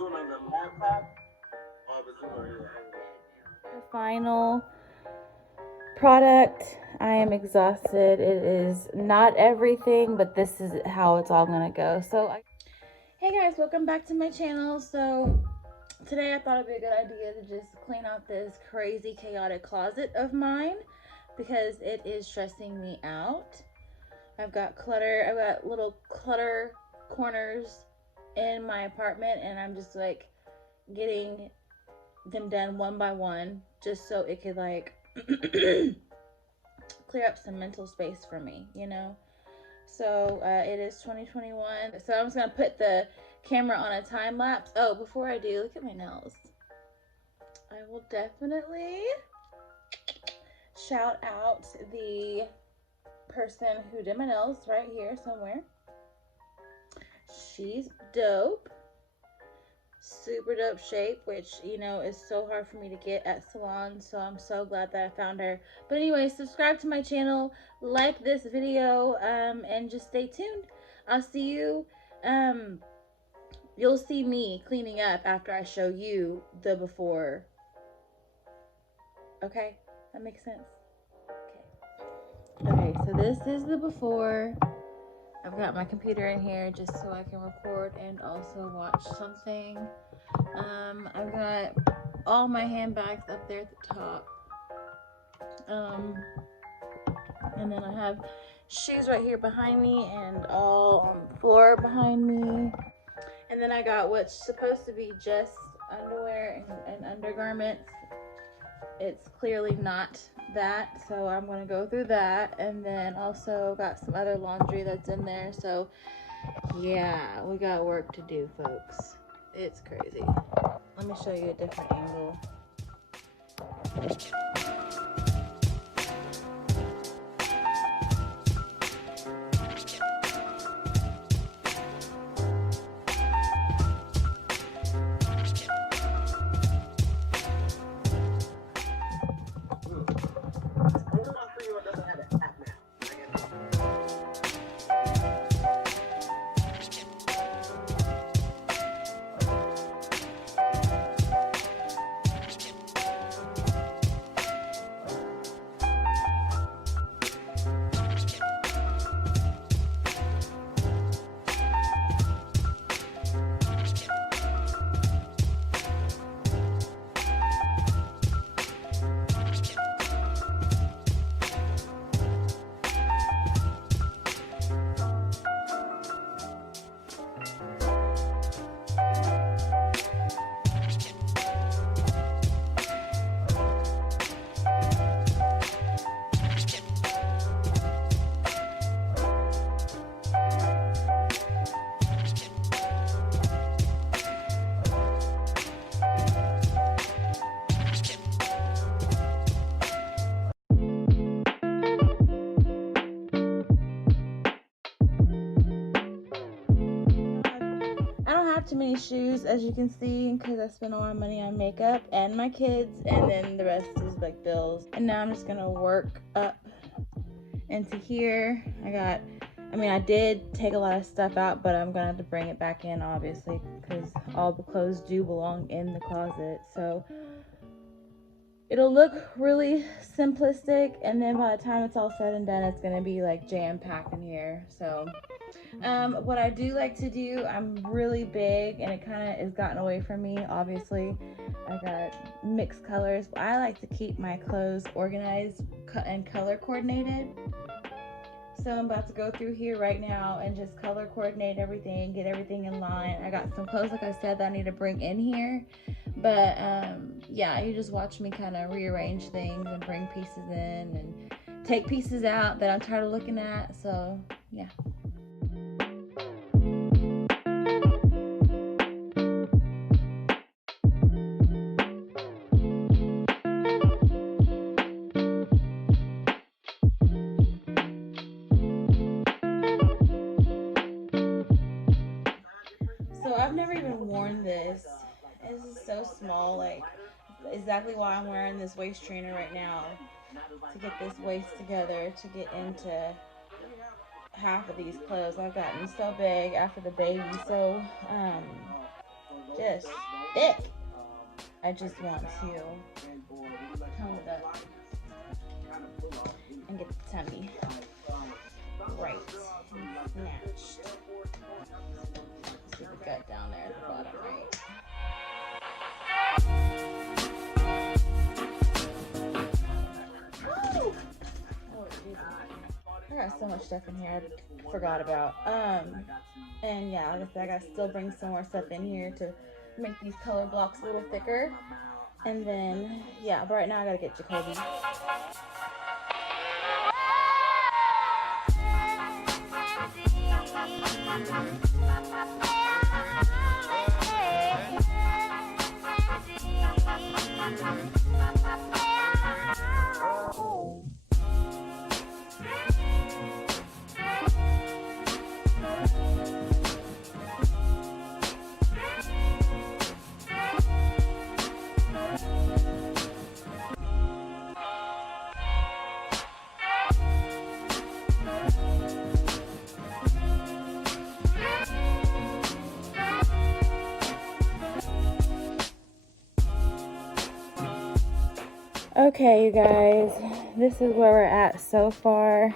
The final product. I am exhausted. It is not everything, but this is how it's all gonna go. Hey guys, welcome back to my channel. So today I thought it'd be a good idea to just clean out this crazy chaotic closet of mine because it is stressing me out. I've got clutter, I've got little clutter corners in my apartment, and I'm just like getting them done one by one just so it could like clear up some mental space for me, you know? So it is 2021. So I'm just gonna put the camera on a time lapse. Oh, before I do, look at my nails. I will definitely shout out the person who did my nails right here somewhere. She's dope. Super dope shape, which, you know, is so hard for me to get at salons, so I'm so glad that I found her. But anyway, subscribe to my channel, like this video, and just stay tuned. I'll see you. You'll see me cleaning up after I show you the before. Okay, that makes sense. Okay, so this is the before. I've got my computer in here just so I can record and also watch something. I've got all my handbags up there at the top. And then I have shoes right here behind me and all on the floor behind me. And then I got what's supposed to be just underwear and undergarments. It's clearly not that, so I'm gonna go through that. And then also got some other laundry that's in there. So yeah, we got work to do, folks. It's crazy. Let me show you a different angle. I don't have too many shoes, as you can see, because I spent all my money on makeup and my kids, and then the rest is like bills. And now I'm just gonna work up into here. I did take a lot of stuff out, but I'm gonna have to bring it back in, obviously, because all the clothes do belong in the closet. So it'll look really simplistic, and then by the time it's all said and done, it's gonna be like jam-packed in here. So what I do like to do, I'm really big, and it kind of has gotten away from me, obviously. I got mixed colors. I like to keep my clothes organized and color coordinated. So I'm about to go through here right now and just color coordinate everything, get everything in line. I got some clothes, like I said, that I need to bring in here. But yeah, you just watch me kind of rearrange things and bring pieces in and take pieces out that I'm tired of looking at. So yeah. So I've never even worn this. This is so small, like exactly why I'm wearing this waist trainer right now, to get this waist together to get into half of these clothes. I've gotten so big after the baby, so just thick. I just want to tone it up and get the tummy right and snatched. See the gut down there at the bottom, right? Oh, Jesus. I got so much stuff in here I forgot about. And yeah, like I said, I gotta still bring some more stuff in here to make these color blocks a little thicker. And then, yeah, but right now I gotta get Jacoby. Okay, you guys, this is where we're at so far.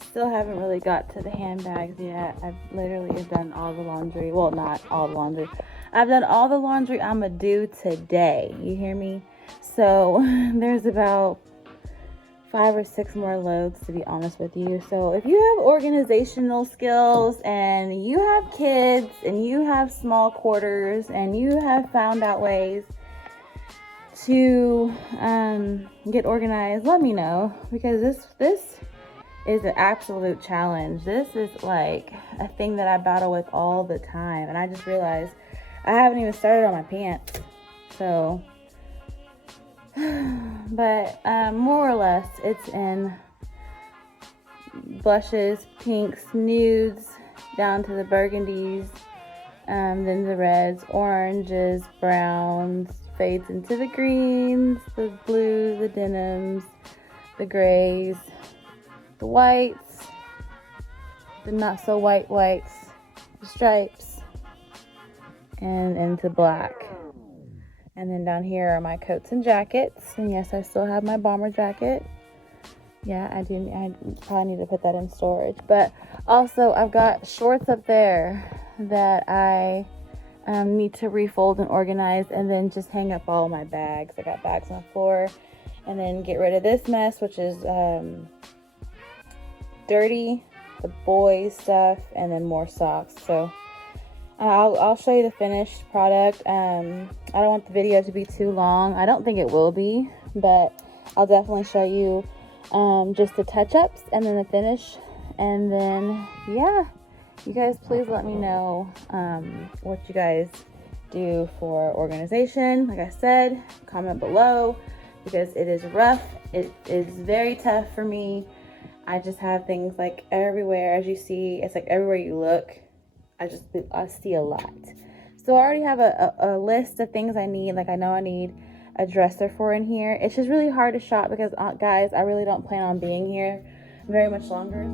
Still haven't really got to the handbags yet. I've literally done all the laundry. Well, not all the laundry. I've done all the laundry I'm gonna do today. You hear me? So there's about 5 or 6 more loads, to be honest with you. So if you have organizational skills and you have kids and you have small quarters and you have found out ways to get organized, let me know, because this is an absolute challenge. This is like a thing that I battle with all the time, and I just realized I haven't even started on my pants. So but more or less it's in blushes, pinks, nudes, down to the burgundies, then the reds, oranges, browns, fades into the greens, the blues, the denims, the grays, the whites, the not so whites, the stripes, and into black. And then down here are my coats and jackets. And yes, I still have my bomber jacket. Yeah, I probably need to put that in storage. But also I've got shorts up there that I need to refold and organize, and then just hang up all my bags. I got bags on the floor, and then get rid of this mess, which is dirty, the boys stuff, and then more socks. So I'll show you the finished product. I don't want the video to be too long. I don't think it will be, but I'll definitely show you just the touch-ups and then the finish. And then yeah, you guys please let me know what you guys do for organization. Like I said, comment below, because it is rough. It is very tough for me. I just have things like everywhere. As you see, it's like everywhere you look, I see a lot. So I already have a list of things I need. Like I know I need a dresser for in here. It's just really hard to shop because guys, I really don't plan on being here very much longer.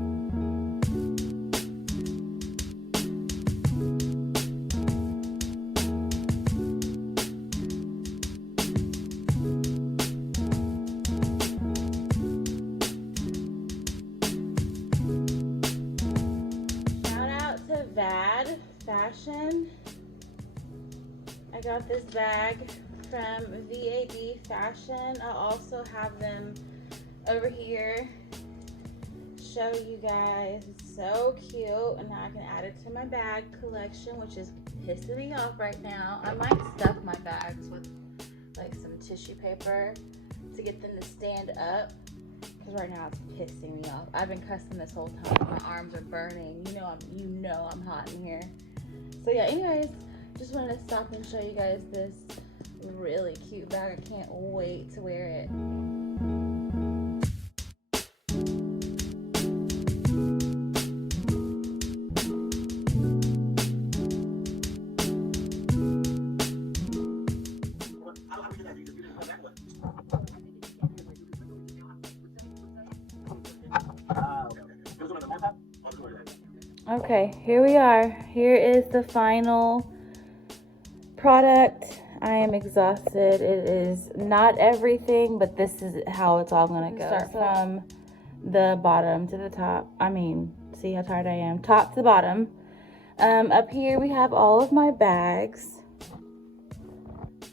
Fashion. I got this bag from VAD Fashion. I'll also have them over here show you guys. It's so cute, and now I can add it to my bag collection, which is pissing me off right now. I might stuff my bags with like some tissue paper to get them to stand up, because right now it's pissing me off. I've been cussing this whole time. My arms are burning. You know I'm hot in here. So yeah, anyways, just wanted to stop and show you guys this really cute bag. I can't wait to wear it. Okay, here we are. Here is the final product. I am exhausted. It is not everything, but this is how it's all gonna go. Start from the bottom to the top. I mean, see how tired I am. Top to bottom. Up here we have all of my bags.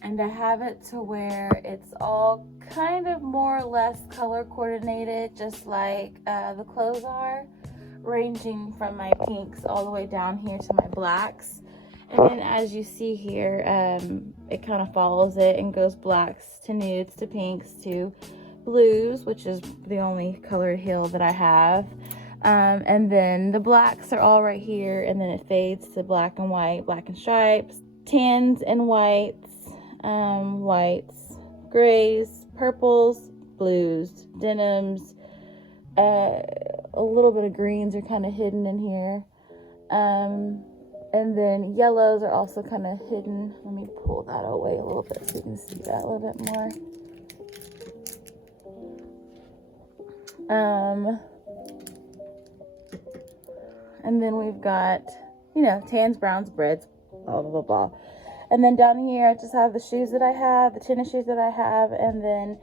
And I have it to where it's all kind of more or less color coordinated, just like the clothes are, ranging from my pinks all the way down here to my blacks. And then as you see here, it kind of follows it and goes blacks to nudes to pinks to blues, which is the only colored heel that I have. And then the blacks are all right here, and then it fades to black and white, black and stripes, tans and whites, whites, grays, purples, blues, denims, a little bit of greens are kind of hidden in here, and then yellows are also kind of hidden. Let me pull that away a little bit so you can see that a little bit more. And then we've got, you know, tans, browns, reds, blah, blah, blah, blah. And then down here, I just have the shoes that I have, the tennis shoes that I have, and then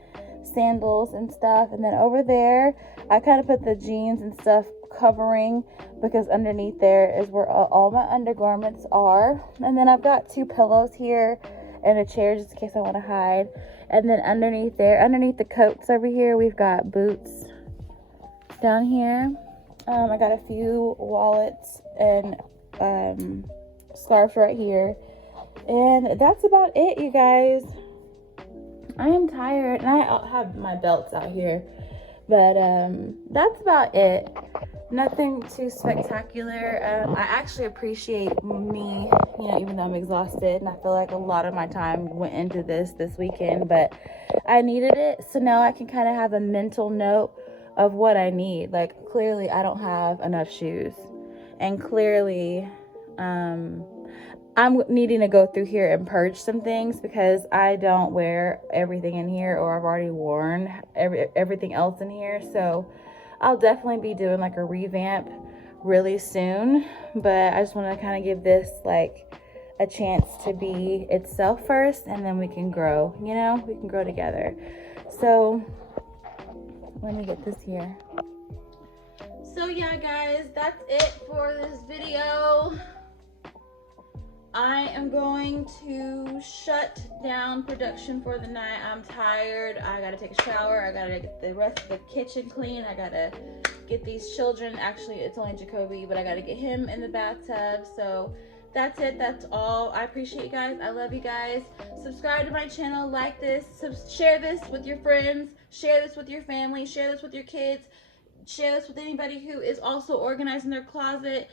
sandals and stuff. And then over there, I kind of put the jeans and stuff covering, because underneath there is where all my undergarments are. And then I've got 2 pillows here and a chair just in case I want to hide. And then underneath there, underneath the coats over here, we've got boots down here. I got a few wallets and scarves right here. And that's about it, you guys. I am tired, and I have my belts out here, but that's about it. Nothing too spectacular. I actually appreciate me, you know, even though I'm exhausted, and I feel like a lot of my time went into this weekend, but I needed it, so now I can kind of have a mental note of what I need. Like, clearly I don't have enough shoes, and clearly I'm needing to go through here and purge some things, because I don't wear everything in here, or I've already worn everything else in here. So I'll definitely be doing like a revamp really soon, but I just want to kind of give this like a chance to be itself first, and then we can grow, you know, we can grow together. So let me get this here. So yeah, guys, that's it for this video. I am going to shut down production for the night. I'm tired. I gotta take a shower. I gotta get the rest of the kitchen clean. I gotta get these children, actually it's only Jacoby, but I gotta get him in the bathtub. So that's it. That's all. I appreciate you guys. I love you guys. Subscribe to my channel, like this, share this with your friends, share this with your family, share this with your kids. Share this with anybody who is also organizing their closet.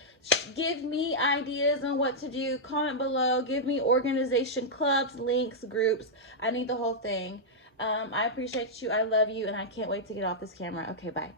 Give me ideas on what to do. Comment below. Give me organization clubs, links, groups. I need the whole thing. I appreciate you. I love you. And I can't wait to get off this camera. Okay, bye.